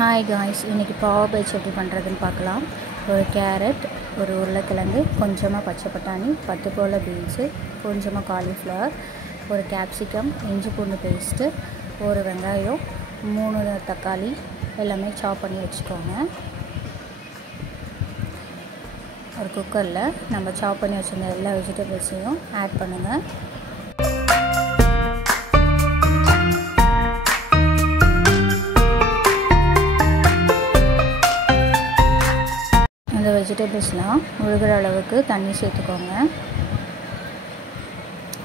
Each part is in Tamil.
ஹாய் காய்ஸ், இன்றைக்கி பாவ் பஜ்ஜி எப்படி பண்ணுறதுன்னு பார்க்கலாம். ஒரு கேரட், ஒரு உருளைக்கிழங்கு, கொஞ்சமாக பச்சை பட்டாணி, 10 போல் பீன்ஸு, கொஞ்சமாக காலிஃப்ளவர், ஒரு கேப்சிகம், இஞ்சி பூண்டு பேஸ்ட்டு, ஒரு வெங்காயம், 3 தக்காளி எல்லாமே சாப் பண்ணி வச்சுக்கோங்க. ஒரு குக்கரில் நம்ம சாப் பண்ணி வச்சுருந்த எல்லா வெஜிடபிள்ஸையும் ஆட் பண்ணுங்கள். இந்த வெஜிடபிள்ஸ்லாம் முழுகிற அளவுக்கு தண்ணி சேர்த்துக்கோங்க.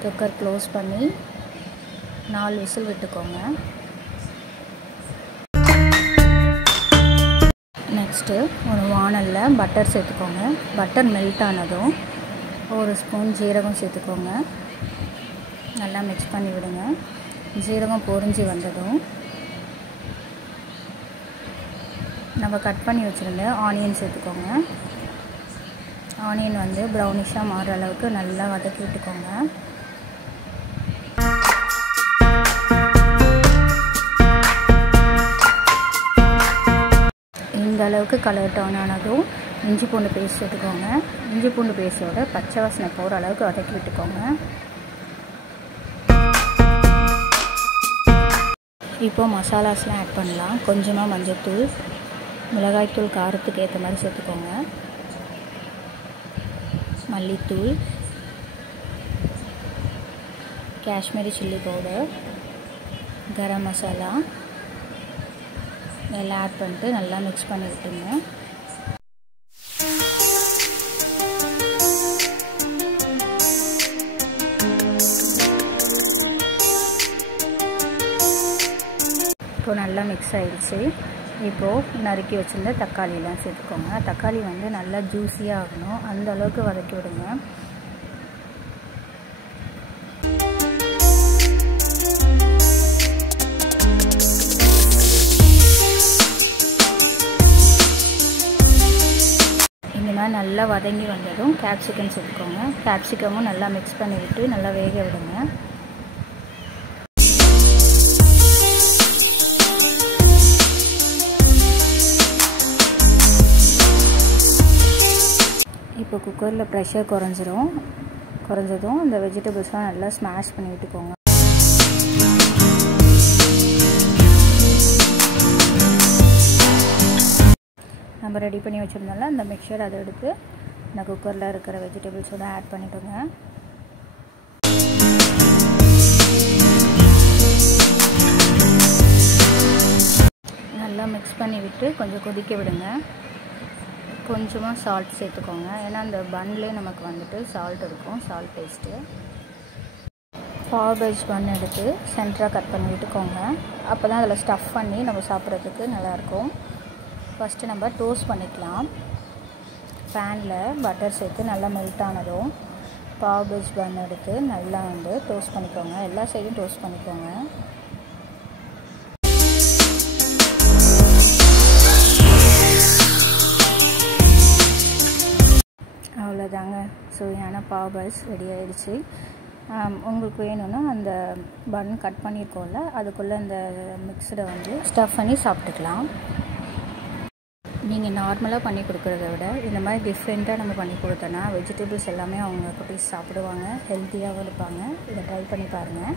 குக்கர் க்ளோஸ் பண்ணி 4 விசில் விட்டுக்கோங்க. நெக்ஸ்ட்டு ஒரு வானலில் பட்டர் சேர்த்துக்கோங்க. பட்டர் மெல்ட் ஆனதும் 1 ஸ்பூன் ஜீரகம் சேர்த்துக்கோங்க. நல்லா மிக்ஸ் பண்ணி விடுங்க. ஜீரகம் பொரிஞ்சு வந்ததும் நம்ம கட் பண்ணி வச்சுருந்த ஆனியன் சேர்த்துக்கோங்க. ஆனியன் வந்து ப்ரௌனிஷாக மாறுற அளவுக்கு நல்லா வதக்கி விட்டுக்கோங்க. இந்த அளவுக்கு கலர் டவுன் ஆனதும் இஞ்சி பூண்டு பேஸ்ட் சேர்த்துக்கோங்க. இஞ்சி பூண்டு பேஸ்ட்டோட பச்சை வாசனை போகிற அளவுக்கு வதக்கி விட்டுக்கோங்க. இப்போது மசாலாஸ்லாம் ஆட் பண்ணலாம். கொஞ்சமாக மஞ்சள்தூள், மிளகாய்த்தூள் காரத்துக்கு ஏற்ற மாதிரி சேர்த்துக்கோங்க. மல்லித்தூள், காஷ்மீரி சில்லி பவுடர், கரம் மசாலா எல்லாம் ஆட் பண்ணிட்டு நல்லா மிக்ஸ் பண்ணி விட்டுருங்க. இப்போ நல்லா மிக்ஸ் ஆகிடுச்சு. இப்போது நறுக்கி வச்சுருந்த தக்காளியெலாம் சேர்த்துக்கோங்க. தக்காளி வந்து நல்லா ஜூஸியாக ஆகணும், அந்த அளவுக்கு வதக்கி விடுங்க. இந்த மாதிரி நல்லா வதங்கி வந்ததும் கேப்சிகம் சேர்த்துக்கோங்க. கேப்சிகமும் நல்லா மிக்ஸ் பண்ணி விட்டு நல்லா வேக விடுங்க. இப்போ குக்கரில் ப்ரெஷர் குறைஞ்சதும் இந்த வெஜிடபிள்ஸ்லாம் நல்லா ஸ்மாஷ் பண்ணி விட்டுக்கோங்க. நம்ம ரெடி பண்ணி வச்சுருந்தோம்ல அந்த மிக்சர், அதை எடுத்து இந்த குக்கரில் இருக்கிற வெஜிடபிள்ஸோடு ஆட் பண்ணிவிடுங்க. நல்லா மிக்ஸ் பண்ணி விட்டு கொஞ்சம் கொதிக்க விடுங்க. கொஞ்சமாக சால்ட் சேர்த்துக்கோங்க. ஏன்னா அந்த பன்லேயே நமக்கு வந்துட்டு சால்ட் இருக்கும், சால்ட் டேஸ்ட்டு. பாவ் பஜ்ஜி பன் எடுத்து சென்டராக கட் பண்ணி விட்டுக்கோங்க. அப்போ தான் அதில் ஸ்டஃப் பண்ணி நம்ம சாப்பிட்றதுக்கு நல்லாயிருக்கும். ஃபஸ்ட்டு நம்ம டோஸ்ட் பண்ணிக்கலாம். பேனில் பட்டர் சேர்த்து நல்லா மெல்ட் ஆனதும் பாவ் பஜ்ஜி பன் எடுத்து நல்லா வந்து டோஸ்ட் பண்ணிக்கோங்க. எல்லா சைடும் டோஸ்ட் பண்ணிக்கோங்க. அவ்வளோதாங்க, சுவையான பாவ் பஜ்ஜி ரெடி ஆகிடுச்சு. உங்களுக்கு வேணும்னா அந்த பன் கட் பண்ணியிருக்கோம்ல, அதுக்குள்ளே இந்த மிக்ஸடை வந்து ஸ்டஃப் பண்ணி சாப்பிட்டுக்கலாம். நீங்கள் நார்மலாக பண்ணி கொடுக்குறத விட இந்த மாதிரி டிஃப்ரெண்ட்டாக நம்ம பண்ணி கொடுத்தோன்னா வெஜிடபிள்ஸ் எல்லாமே அவங்க குட்டீஸ் சாப்பிடுவாங்க, ஹெல்த்தியாகவும் இருப்பாங்க. இதை ட்ரை பண்ணி பாருங்கள்.